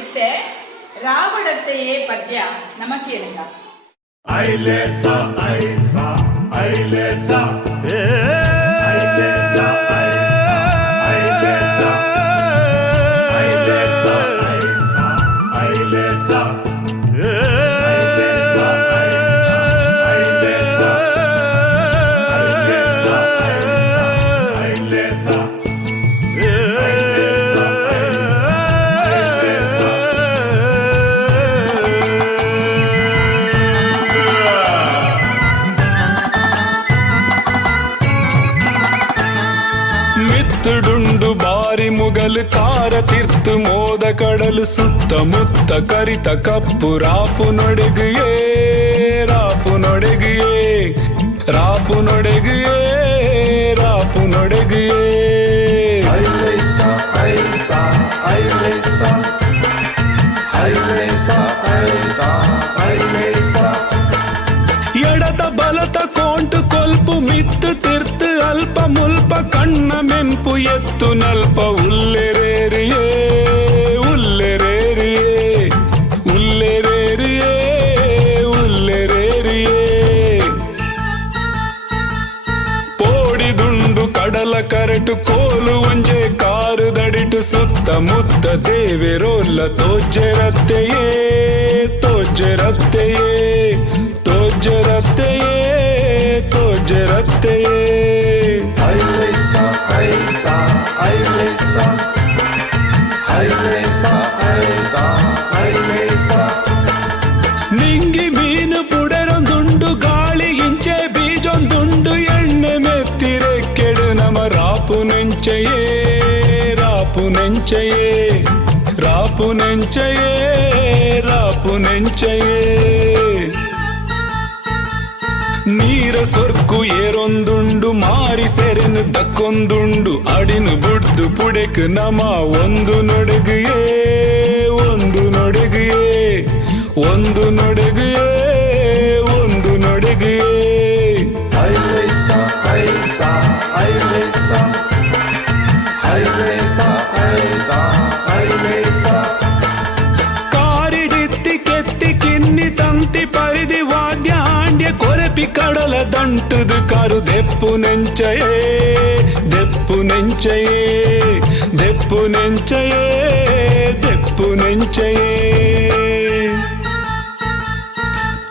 ಇತ್ತೆ ರಾವಣತ್ತೆಯೇ ಪದ್ಯ ನಮಕೇರಿದ ಐಲೇಸ ಐಸ ಐಲೇಸ ಐಲೇಸ ಐಲೇಸ ಐಲೇಸ ಐಸ ಐಲೇಸ ಮಿತ್ತುಡುಂಡು ಬಾರಿ ಮುಗಲು ಕಾರ ತೀರ್ತು ಮೋದ ಕಡಲು ಸುತ್ತಮುತ್ತ ಕರಿತ ಕಪ್ಪು ರಾಪು ನೊಡೆಗಿಯೇ ರಾಪು ನೊಡೆಗಿಯೇ ರಾಪು ನೊಡೆಗಿಯೇ ರಾಪು ನೊಡೆಗಿಯೇ ಐಲೇಸ ಐಸ ಐಲೇಸ ಐಲೇಸ ಐಸ ಐಲೇಸ ಎಡತ ಬಲತ ಕೋಂಟು ಕೊಲ್ಪು ಮಿತ್ತು ತಿರ್ತು ಅಲ್ಪ ಮುಲ್ಪ ಕಣ್ಣ ಮೆಂಪು ಎತ್ತು ನಲ್ಪ ಉಲ್ಲೆರೇರಿಯೇ ಉಲ್ಲೆರೇರಿಯೇ ಉಲ್ಲೆರೇರಿಯೇ ಉಲ್ಲೆರೇರಿಯೇ ಪೋಡಿದುಂಡು ಕಡಲ ಕರಟು ಕೋಲು ಒಂಜೆ ಕಾರು ದಡಿಟು ಸುತ್ತಮುತ್ತ ದೇವೆರೋಲ್ಲ ತೋಜೆರತ್ತೆಯೇ ತೋಜೆರತ್ತೆಯೇ ತೋಜೆರತ್ತೆಯೇ ತೋಜೆರತ್ತೆಯೇ ಐಲೇಸ ಐಸ ಐಲೇಸ ಐಲೇಸ ಐಸ ಐಲೇಸ ನಿಂಗಿ ಮೀನು ಪುಡೆರೊಂದುಂಡು ಗಾಳಿ ಇಂಚೆ ಬೀಜೊಂದುಂಡು ಎಣ್ಣೆ ಮೆತ್ತಿರೆ ಕೆಡು ನಮ ರಾಪು ನೆಂಚೆಯೇ ರಾಪು ನೆಂಚೆಯೇ ರಾಪು ನೆಂಚೆಯೇ ರಾಪು ನೆಂಚೆಯೇ ನೀರ ಸೊರ್ಕು ಏರೊಂದುಂಡು ಮಾರಿ ಸೆರೆನು ದಕ್ಕೊಂದುಂಡು ಅಡಿನು ಬುಡ್ದು ಪುಡೆಕ್ ನಮ ಒಂದು ನೊಡೆಗಿಯೇ ಒಂದು ನೊಡೆಗಿಯೇ ಒಂದು ನೊಡೆಗಿಯೇ ಒಂದು ನೊಡೆಗಿಯೇ ಐಲೇಸ ಐಸ ಐಲೇಸ ಐಲೇಸ ಐಸ ಐಲೇಸ ಕಾರಿಡಿತ್ತಿ ಕೆತ್ತಿ ಕಿನ್ನಿ ತಂತಿ ಪರಿದಿ ವಾದ್ಯ ಹಾಂಡ್ಯ ಕೊರೆಪಿ ಕಡಲ ದಂಟುದು ಕಾರು ದೆಪ್ಪು ನೆಂಚಯೇ ದೆಪ್ಪು ನೆಂಚಯೇ ದೆಪ್ಪು ನೆಂಚಯೇ ದೆಪ್ಪು ನೆಂಚಯೇ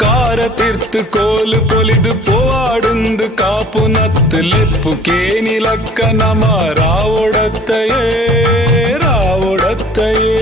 ಕಾರ ತೀರ್ತು ಕೋಲು ಪೊಲಿದು ಪೋವಾಡುಂದು ಕಾಪು ನತ್ತು ಲೆಪ್ಪು ಕೇನಿಲಕ್ಕ ನಮ ರಾವೊಡತ್ತಯೇ ರಾವೊಡತ್ತಯೇ